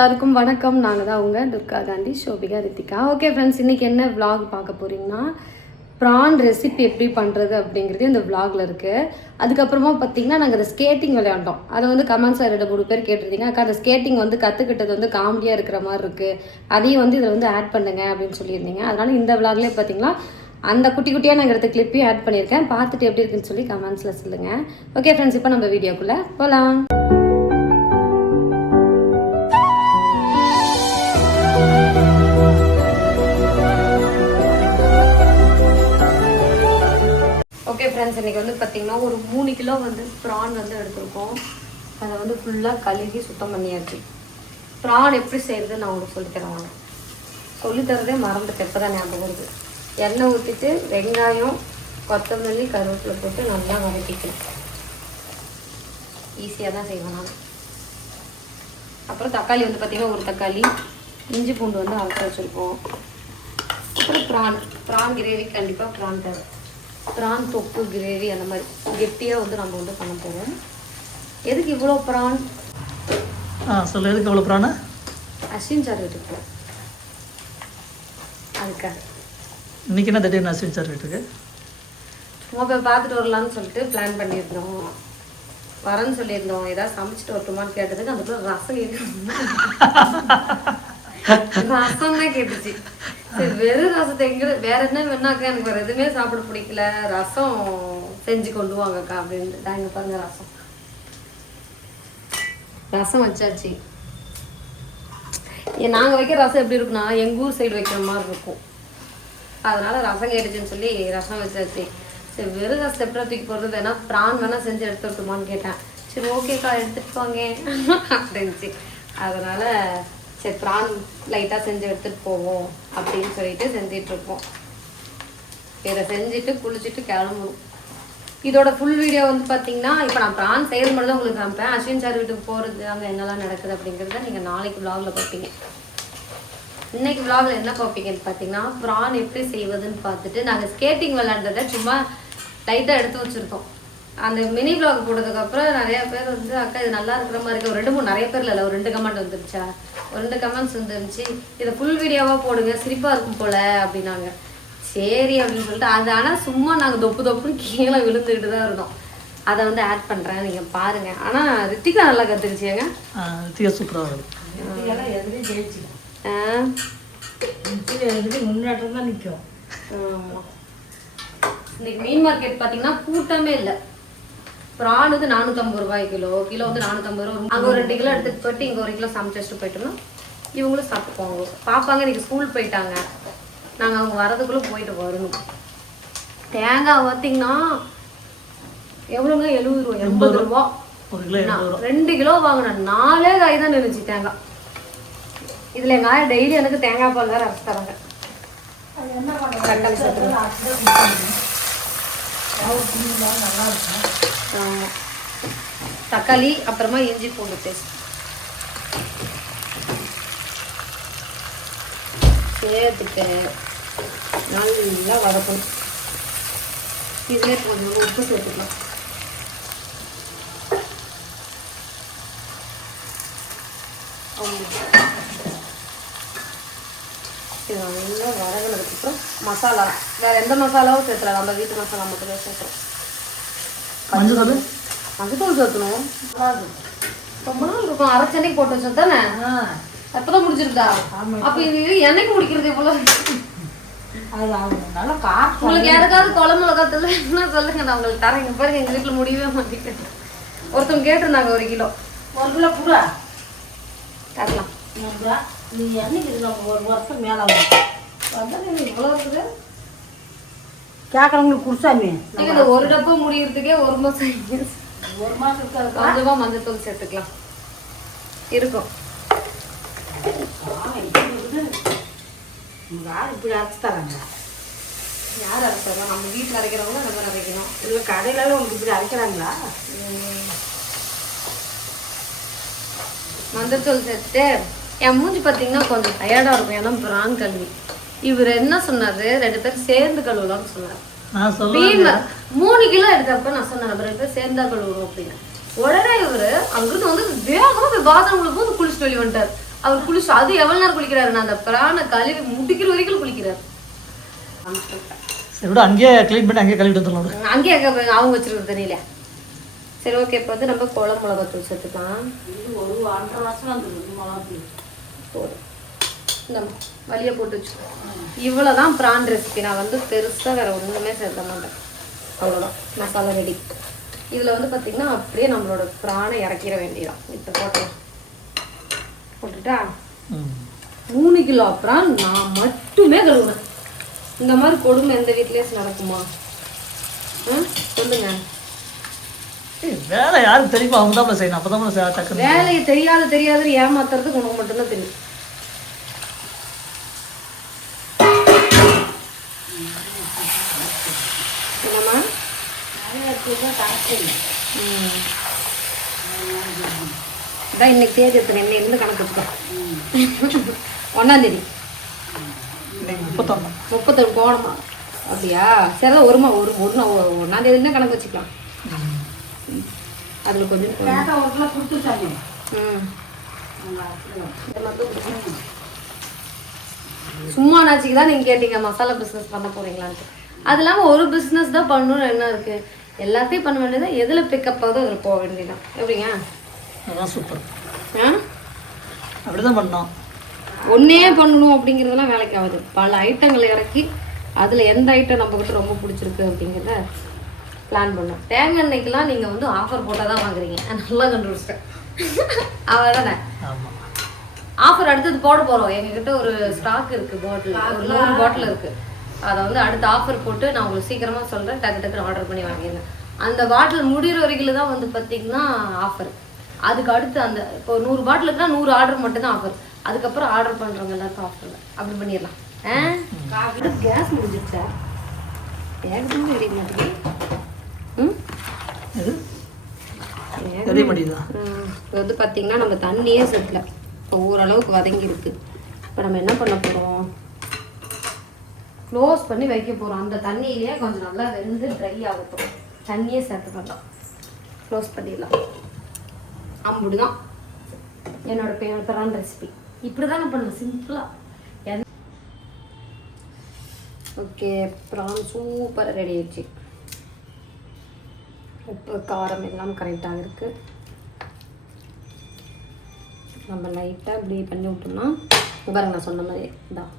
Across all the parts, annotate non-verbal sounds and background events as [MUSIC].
எல்லாருக்கும் வணக்கம். நாங்கள் தான் அவங்க துர்கா காந்தி ஷோபிகா ரித்திகா. ஓகே ஃப்ரெண்ட்ஸ் இன்றைக்கி என்ன vlog பார்க்க போறீங்கன்னா ப்ரான் ரெசிபி எப்படி பண்ணுறது அப்படிங்கிறது இந்த vlogல இருக்குது அதுக்கப்புறமா பார்த்தீங்கன்னா நாங்கள் அந்த ஸ்கேட்டிங் விளையாண்டோம். அதை வந்து கமெண்ட்ஸில் ரெண்டு மூணு பேர் கேட்டிருந்தீங்க. அக்கா அந்த ஸ்கேட்டிங் வந்து கற்றுக்கிட்டது வந்து காமெடியாக இருக்கிற மாதிரி இருக்குது அதையும் வந்து இதில் வந்து ஆட் பண்ணுங்க அப்படின்னு சொல்லியிருந்தீங்க. அதனால் இந்த vlogலயே பார்த்தீங்கன்னா அந்த குட்டி குட்டியாக நான் எடுத்த கிளிப்பையும் ஆட் பண்ணியிருக்கேன். பார்த்துட்டு எப்படி இருக்குன்னு சொல்லி கமெண்ட்ஸில் சொல்லுங்கள் ஓகே ஃப்ரெண்ட்ஸ் இப்போ நம்ம வீடியோக்குள்ளே போகலாம் ஃப்ரெண்ட்ஸ் இன்னைக்கு வந்து பார்த்தீங்கன்னா ஒரு மூணு கிலோ வந்து ப்ரான் வந்து எடுத்திருக்கோம். அதை வந்து ஃபுல்லாக கழுவி சுத்தம் பண்ணியாச்சு. ப்ரான் எப்படி செய்யறது நான் உங்களுக்கு சொல்லித்தரேன் வாங்க. சொல்லித்தரதே மறந்துட்டேன். இப்போ தான் ஞாபகம் வருது. எண்ணெய் ஊற்றிட்டு வெங்காயம் கொத்தமல்லி கருவேப்பிலை போட்டு நல்லா வதக்கிக்கணும். ஈஸியாக தான் செய்வேன் நான். அப்புறம் தக்காளி வந்து பார்த்தீங்கன்னா ஒரு தக்காளி இஞ்சி பூண்டு வந்து அரைச்சி வச்சுருக்கோம். அப்புறம் ப்ரான் ப்ரான் கிரேவி கண்டிப்பாக ப்ரான் தேவை. ப்ரான் தொப்பு கிரேவி அந்த மாதிரி கெட்டியாக வந்து நம்ம வந்து பண்ண போகிறோம் எதுக்கு இவ்வளோ ப்ரான்? ஆ சொல்லு எதுக்கு அவ்வளோ பிராண அஸ்வின் சார் வீட்டுக்கு அதுக்காக இன்னைக்கு என்ன திடீர்னு அஸ்வின் சார் வீட்டுக்கு? சும்மா போய் பார்த்துட்டு வரலாம்னு சொல்லிட்டு பிளான் பண்ணியிருந்தோம். வரேன்னு சொல்லியிருந்தோம். ஏதாவது சமைச்சிட்டு வரட்டுமான்னு கேட்டதுக்கு அந்த ரசம் இருக்கு [LAUGHS] ரசம் தான் கேட்டுச்சு. சரி வெறும் ரசத்தை எங்க வேற என்ன வேணாக்கா எனக்கு வேற எதுவுமே சாப்பிட பிடிக்கல. ரசம் செஞ்சு கொண்டு வாங்கக்கா அப்படின்னு. தாங்க பாருங்க ரசம். ரசம் வச்சாச்சு. ஏ, நாங்க வைக்கிற ரசம் எப்படி இருக்குன்னா எங்க ஊர் சைடு வைக்கிற மாதிரி இருக்கும். அதனால ரசம் கேட்டுச்சுன்னு சொல்லி ரசம் வச்சாச்சு. சரி வெறும் ரசம் எப்படி தூக்கி போகிறது வேணா ப்ரான் வேணால் செஞ்சு எடுத்து வரட்டுமான்னு கேட்டேன். சரி ஓகேக்கா எடுத்துட்டு போங்க [LAUGHS] அப்படின்ச்சு அதனால சரி ப்ரான் லைட்டாக செஞ்சு எடுத்துகிட்டு போவோம் அப்படின்னு சொல்லிட்டு செஞ்சிட்ருக்கோம் இதை செஞ்சுட்டு குளிச்சுட்டு கிளம்பணும் இதோட ஃபுல் வீடியோ வந்து பார்த்தீங்கன்னா இப்போ நான் ப்ரான் செயல் மட்டும் தான் உங்களுக்கு காமிப்பேன். அஸ்வின் சார் வீட்டுக்கு போகிறது அங்கே என்னெல்லாம் நடக்குது அப்படிங்கிறத நீங்கள் நாளைக்கு விலாகில் பார்ப்பீங்க இன்னைக்கு விலாகில் என்ன பார்ப்பீங்கன்னு பார்த்தீங்கன்னா ப்ரான் எப்படி செய்வதுன்னு பார்த்துட்டு நாங்கள் ஸ்கேட்டிங் விளாண்டதை சும்மா லைட்டாக எடுத்து வச்சுருக்கோம். அந்த மினி vlog போட்டதுக்கப்புறம் நிறைய பேர் வந்து அக்கா இது நல்லா இருக்கிற மாதிரி இருக்கு. ஒரு ரெண்டு மூணு நிறைய பேர் இல்லை ஒரு ரெண்டு கமெண்ட் வந்துருச்சா ஒரு ரெண்டு கமெண்ட்ஸ் வந்துருந்துச்சு. இதை ஃபுல் வீடியோவாக போடுங்க சிரிப்பாக இருக்கும் போல அப்படின்னாங்க. சரி அப்படின்னு சொல்லிட்டு அது ஆனால் சும்மா நாங்கள் தொப்பு தொப்புன்னு கீழே விழுந்துக்கிட்டு தான் இருந்தோம். அதை வந்து ஆட் பண்ணுறேன் நீங்கள் பாருங்கள் ஆனால் ரித்திகா நல்லா கற்றுக்குச்சியாங்க ரித்திகா சூப்பராக வருது. ஆ. முன்னாட்டம் தான் நிற்கும். இன்னைக்கு மீன் மார்க்கெட் பார்த்தீங்கன்னா கூட்டமே இல்லை. ப்ரான் வந்து நானூற்றம்பது ரூபாய் கிலோ கிலோ வந்து நானூற்றம்பது ரூபா அங்கே ஒரு ரெண்டு கிலோ எடுத்துட்டு போயிட்டு இங்கே ஒரு கிலோ சமைச்சு வச்சுட்டு போயிட்டோம்னா இவங்களும் சாப்பிட்டுக்குவாங்க. பாப்பாங்க இன்னைக்கு ஸ்கூல் போயிட்டாங்க. நாங்கள் அவங்க வரதுக்குள்ளே போயிட்டு வரணும். தேங்காய் பார்த்தீங்கன்னா எவ்வளோங்க எழுபது ரூபா எண்பது ரூபா. ஒரு கிலோ நான் ரெண்டு கிலோ வாங்கினேன் நாலே காய் தான் நினைச்சு தேங்காய். இதுல எங்க ஆயா டெய்லி எனக்கு தேங்காய் பால் வேற அரைச்சு தராங்க. தக்காளி சாப்பிடுங்க ஆமா. தக்காளி அப்புறமா இஞ்சி பூண்டு பேஸ்ட் சேர்த்துட்டு நல்லா வதக்கணும். இதுவே கொஞ்சம் உப்பு சேர்த்துக்கலாம். இது நல்லா வதங்கினதுக்கப்புறம் மசாலா. வேற எந்த மசாலாவும் சேர்த்துல நம்ம வீட்டு மசாலா மட்டும் தான் சேர்த்துறோம் மஞ்சள் தூள் மஞ்சத்தூள் சேர்த்தணும் ரொம்ப நாள் இருக்கும். அரைச்ச எண்ணெய் போட்டு வச்சது தானே? எப்பதான் முடிச்சிருக்கா அப்ப இது என்னைக்கு முடிக்கிறது காற்று உங்களுக்கு யாருக்காவது குழம்பு மிளகாத்தூள் என்ன சொல்லுங்க. நான் உங்களுக்கு தரேன். இங்க பாருங்க எங்க வீட்டுல முடியவே மாட்டேங்குது. ஒருத்தவங்க கேட்டிருந்தாங்க ஒரு கிலோ. ஒரு கிலோ கூட? தரலாம். நீ என்னைக்கு நம்ம ஒரு வருஷம் மேலே கேட்குறவங்களுக்கு நீங்க இந்த ஒரு டப்பா முடியறதுக்கே ஒரு மாசம் ஒரு மாதம் இருக்காது கொஞ்சமா மஞ்சத்தூள் சேர்த்துக்கலாம். இருக்கும். யார் இப்படி அரைச்சி தராங்க. யார் அரைச்சாரோ நம்ம வீட்டில் அரைக்கிறவங்க நம்ம அரைக்கணும். இல்லை கடையில உங்களுக்கு இப்படி அரைக்கிறாங்களா? மஞ்சத்தூள் சேர்த்துட்டு என் மூஞ்சி பார்த்தீங்கன்னா கொஞ்சம் டயர்டாக இருக்கும். ஏன்னா பிரான் கழுவி இவர் என்ன சொன்னாரு? ரெண்டு பேரும் சேர்ந்து கழுவலாம்னு சொன்னார். மூணு கிலோ எடுத்தப்ப நான் சொன்னேன் ரெண்டு பேரும் சேர்ந்தா கழுவுறோம் அப்படின்னு. உடனே இவரு அங்கிருந்து வந்து வேகமா போய் பாத்ரூம்ல போய் குளிச்சுட்டு குளிச்சுட்டு வெளியே வந்துட்டார். அவர் குளிச்சு அது எவ்வளவு நேரம் குளிக்கிறாரு? நான் அந்த பிராண கழுவி முடிக்கிற வரைக்கும் குளிக்கிறாரு. சரி விட அங்கேயே க்ளீன் பண்ணி அங்கேயே கழுவிட்டு வந்துடலாம். அங்கேயே அங்க- அவங்க வச்சிருக்க தெரியல சரி ஓகே இப்போ வந்து நம்ம குழம்பு மிளகாத்தூள் சேர்த்துக்கலாம். ஒரு ஒன்றரை மிளகாத்தூள். போதும். இந்த வலியை போட்டு வச்சுக்கோ. இவ்வளோதான் ப்ரான் ரெசிபி நான் வந்து பெருசாக வேற ஒன்றுமே சேர்த்த மாட்டேன். அவ்வளோதான் மசாலா ரெடி இதில் வந்து பார்த்திங்கன்னா அப்படியே நம்மளோட ப்ரானை இறக்கிற வேண்டியதான் இப்போ போட்டலாம் போட்டுட்டா? மூணு கிலோ ப்ரான் நான் மட்டுமே கழுவுனேன் இந்த மாதிரி கொடுமை எந்த வீட்லேயும் நடக்குமா? சொல்லுங்க. வேலை யாருக்கு தெரியுமா? அவங்க தான் செய்யணும். அப்போ தான் வேலையை தெரியாத தெரியாத ஏமாத்துறதுக்கு உனக்கு மட்டும்தான் தெரியும். என்னம்மா? இதான் இன்னைக்கு தேதி எத்தனை? இன்னைக்கு கணக்கு வச்சுக்கோ ஒன்றாம் தேதி இன்னைக்கு முப்பத்தொன்னு முப்பத்தொன்று போகணுமா? அப்படியா? சரி அதான் ஒருமா ஒரு ஒரு நாள் ஒன்றாம் தேதி தான் கணக்கு வச்சுக்கலாம். அதில் கொஞ்சம் சும்மா நாச்சிக்கு தான் நீங்கள் கேட்டீங்க மசாலா பிஸ்னஸ் பண்ண போறீங்களான்ட்டு. அது இல்லாமல் ஒரு பிஸ்னஸ் தான் பண்ணணும்னு என்ன இருக்கு? எல்லாத்தையும் பண்ண வேண்டியதா எதில் பிக்கப் ஆகுதோ அதில் போக வேண்டியதான் எப்படிங்க? அதான் சூப்பர் ஆ? அப்படி தான் பண்ணோம். ஒன்னே பண்ணணும் அப்படிங்கிறதெல்லாம் வேலைக்கு ஆகுது. பல ஐட்டங்களை இறக்கி அதில் எந்த ஐட்டம் நம்மக்கிட்ட ரொம்ப பிடிச்சிருக்கு அப்படிங்கிறத பிளான் பண்ணோம். தேங்காய் எண்ணெய்க்கெல்லாம் நீங்கள் வந்து ஆஃபர் போட்டால் தான் வாங்குறீங்க நல்லா கண்டுபிடிச்சிட்டேன். அவ்வளோதானே ஆஃபர் அடுத்தது போட போகிறோம் எங்ககிட்ட ஒரு ஸ்டாக் இருக்குது பாட்டில் ஒரு நூறு பாட்டில் இருக்குது அதை வந்து அடுத்த ஆஃபர் போட்டு நான் உங்களுக்கு சீக்கிரமாக சொல்கிறேன் டக்கு டக்குன்னு ஆர்டர் பண்ணி வாங்கிடுங்க. அந்த பாட்டில் முடிகிற வரைக்கும் தான் வந்து பார்த்தீங்கன்னா ஆஃபர் அதுக்கு அடுத்து அந்த இப்போ நூறு பாட்டிலுக்குனா நூறு ஆர்டர் மட்டும்தான் ஆஃபர் அதுக்கப்புறம் ஆர்டர் பண்ணுறவங்க எல்லாருக்கும் ஆஃபர் அப்படி பண்ணிடலாம். ஆ? கேஸ் முடிஞ்சிருச்சா மாட்டேங்குது ம்? இது வேகமா தெரிய மாட்டேங்குதா ம், இது வந்து பார்த்தீங்கன்னா நம்ம தண்ணியே இப்போ ஓரளவுக்கு வதங்கி இருக்கு இப்போ நம்ம என்ன பண்ண போகிறோம் க்ளோஸ் பண்ணி வைக்க போகிறோம் அந்த தண்ணியிலேயே கொஞ்சம் நல்லா வெந்து ட்ரை ஆகட்டும். தண்ணியே சேர்த்து பண்ணலாம். க்ளோஸ் பண்ணிடலாம். அப்படிதான். என்னோட பேரான ரெசிபி இப்படி தான் நான் பண்ணுவேன் சிம்பிளாக ஓகே ப்ரான் சூப்பராக ரெடி ஆயிடுச்சு. உப்பு காரம் எல்லாம் கரெக்டாக இருக்குது நம்ம லைட்டாக இப்படி பண்ணி விட்டோம்னா இங்க பாருங்க நான் சொன்ன மாதிரி தான்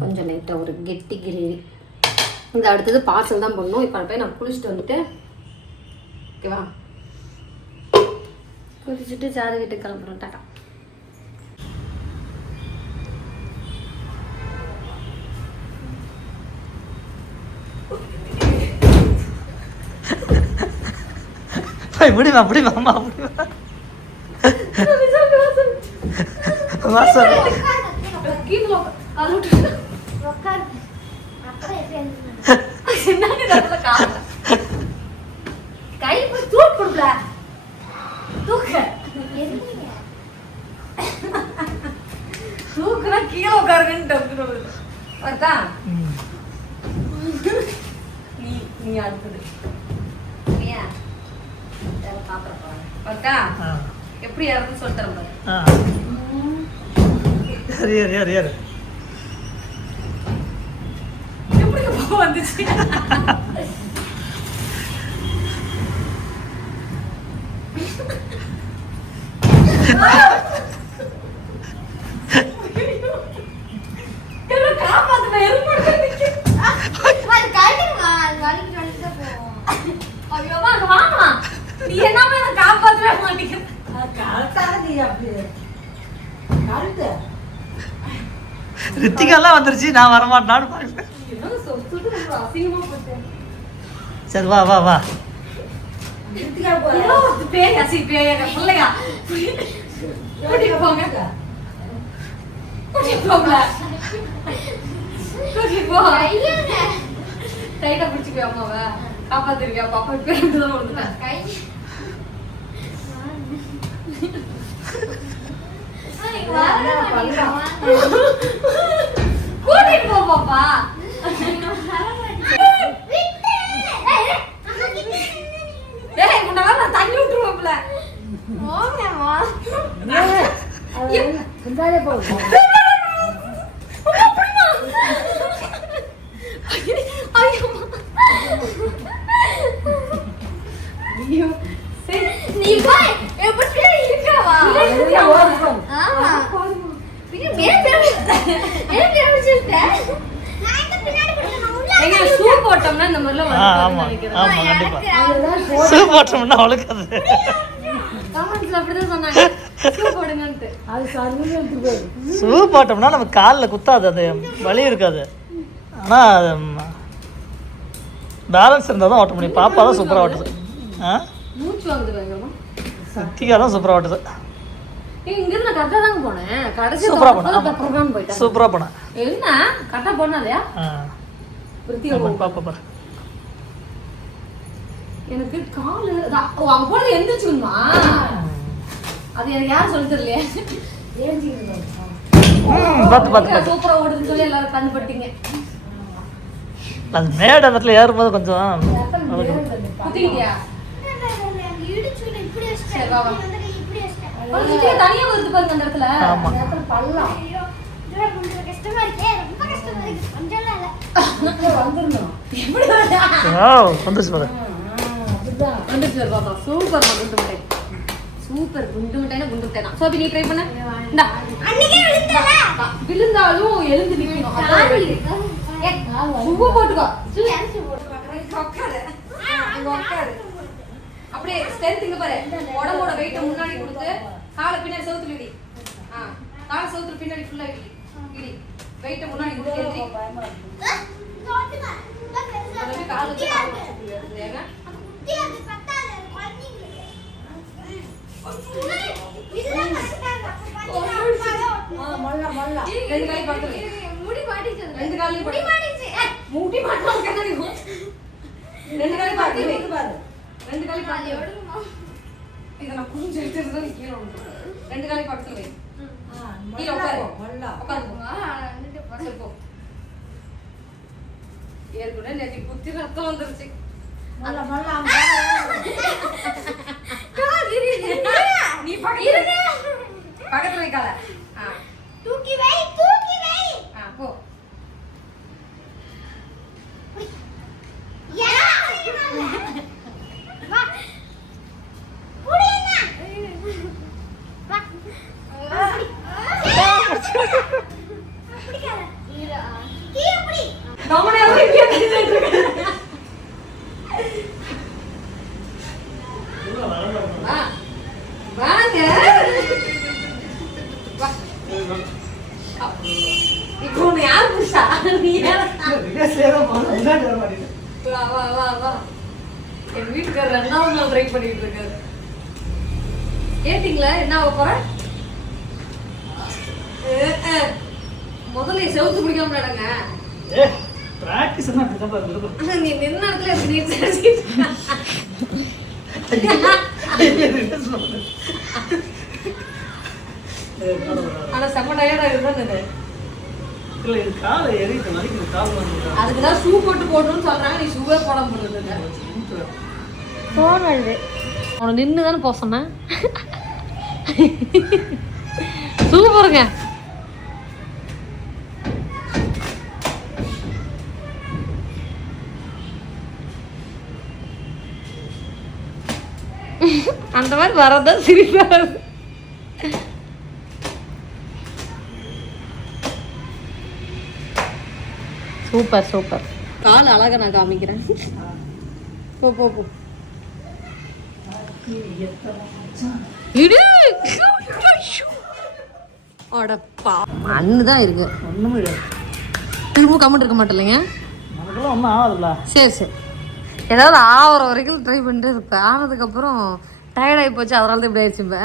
கொஞ்சம் லைட்டாக ஒரு கெட்டி கிரேவி. இந்த அடுத்தது பார்சல் தான் பண்ணணும். இப்போ போய் நான் குளிச்சுட்டு வந்துட்டு ஓகேவா குளிச்சுட்டு சாரு வீட்டுக்கு கிளம்புறோம். டாட்டா முடிவா முடிவா அம்மா முடிவா. [LAUGHS] வாசல் கீழே கால் விட்டு என்னன்னு தெரியல கால் கையில் போய் தூக்கு கொடுக்கல தூக்க தூக்குனா கீழே உட்காருங்கன்னு டக்குனு வருது. நீ நீ அடுத்தது. சரியா பாத்திரம். வருதா எப்படி இறந்து சொல்லித்தரேன் பாரு. யார் யார் யார் எப்படி வந்துச்சு [LAUGHS] காப்பாத்துன எருமாடு நிக்கு. ஐயோ, அம்மா, அங்க வாம்மா. நீ என்னம்மா என்னை காப்பாத்தவே மாட்டேங்கிற? கரெக்டாக நீ அப்படி கரெக்டு கிருத்திகாலாம் வந்துருச்சு நான் வரமாட்டான்னு பார்க்குறேன் சரி வா வா வா. பிள்ளையா டைட்டா பிடிச்சிக்கோ அம்மாவை காப்பாத்திருக்கியா பாப்பா பேருந்து தான் கை கூட்டிட்டு போ பாப்பா. தண்ணி விட்டுருவோம்ல போங்கம்மா. போட்டோம்னா இந்த மாதிரிலாம் ஆ வந்து ஆமாம் ஆமாம் கண்டிப்பாக சூ போட்டோம்னா அவளுக்கு அது கமெண்ட்ஸ்ல அப்படிதான் சொன்னாங்க ஷூ போடுங்கன்ட்டு அது சருன்னு எடுத்து போயிடும் ஷூ போட்டோம்னா நம்ம காலில் குத்தாது அது வலி இருக்காது ஆனால் பேலன்ஸ் இருந்தால் தான் ஓட்ட முடியும் பாப்பா தான் சூப்பராக ஓட்டுது ஆ மூச்சு வாங்குது பயங்கரமா சத்திகா தான் சூப்பராக ஓட்டுது நான் தாங்க போனேன் கடைசி போனேன், சூப்பராக போனேன் என்ன கரெக்டா போனாலையா ஆ விருத்தியா ஆமாம், பாப்பா பாரு. எனக்கு காலு அங்க போனது எந்திரிச்சுக்கணுமா அது எனக்கு யாரும் சொல்லி ம், பார்த்து பார்த்து பார்த்து சூப்பரா ஓடுதுன்னு சொல்லி எல்லாரும் கண்டுபட்டீங்க அது மேட இடத்துல ஏறும்போது கொஞ்சம் தனியா வருது பாருங்க அந்த இடத்துல. ஆமாம் பள்ளம். ஐயோ இதுல கொஞ்சம் கஷ்டமா இருக்கே ரொம்ப கஷ்டமா இருக்கு. பாரு. வந்துருச்சு பாப்பா. சூப்பர் குண்டு மிட்டாய். சூப்பர் குண்டு மிட்டாய்னா குண்டு மிட்டாய் தான். சோபி நீ ட்ரை பண்ண. இந்தா. விழுந்தாலும் எழுந்து நிக்கணும். சும்மா போட்டுக்கோ. அப்படியே ஸ்ட்ரென்த் இங்க பாரு. உடம்போட வெயிட்ட முன்னாடி கொடுத்து காலை பின்னாடி செவுத்துல இடி. ஆ காலை செவுத்துல பின்னாடி ஃபுல்லா இடி. இடி. வெயிட்ட முன்னாடி கொடுத்து முடி மாட்டிச்சு ரெண்டு காலையும் முடி மாட்டிச்சு மூட்டி மாட்டோம் கண்ணாடி ரெண்டு காலையும் படுத்து வை. பாரு ரெண்டு காலையும் படுத்து வை. இதை நான் குனிஞ்சு எடுத்துட்டு தான் கீழே விழுந்துட்டேன். ரெண்டு காலையும் படுத்து வை கீழே உட்காரு மல்ல உட்காரு சரி, போ. ஏற்கனவே நேற்று குத்தி ரத்தம் வந்துருச்சு நீ பக்கத்துல வைக்காத. தூக்கி வை தூக்கி வை. போ. யா வா புடிங்க வா பிடிக்காத கீழே பிடி கவனம் எவ்வளவு இங்கே பேசிட்டு இருக்க? வா. வாங்க வா. இப்போ உன்னை யார் புடிச்சா? நீ ஏன் வா, வா, வா, வா. என் வீட்டுக்காரர் ரெண்டாவது நாள் ட்ரை பண்ணிட்டு இருக்காரு. கேட்டீங்களா? என்ன ஆக போற. முதல்ல செவுத்து பிடிக்காம நடங்க. ப்ராக்டிஸ் என்ன அப்படி தான் பாரு இருக்கும் ஆனா நீ நின்ன இடத்துல எப்படி நீர் ஆனா செம்ம டயர்டா இதுதான் இது இல்லை இது காலை எரியுது வலிக்குது கால் வந்து அதுக்கு தான் ஷூ போட்டு போடணும்னு சொல்றாங்க. நீ ஷூவே போடாம போடுறது ஃபோன் வருது. அவனை நின்று தானே போக சொன்னேன். சூப்பருங்க அந்த மாதிரி வரதான் சிரிப்பா சூப்பர் சூப்பர். கால் அழகா நான் காமிக்கிறேன். போ போ போ. இடு! அடப்பா அண்ணு தான் இருக்கு இல்லை திரும்ப கமெண்ட் இருக்க சரி சரி. ஏதாவது ஆகிற வரைக்கும் ட்ரை பண்ணிட்டு இருப்பேன். ஆனதுக்கப்புறம் டயர்ட் ஆகி போச்சு. அதனால தான் இப்படி ஆயிடுச்சு இப்போ.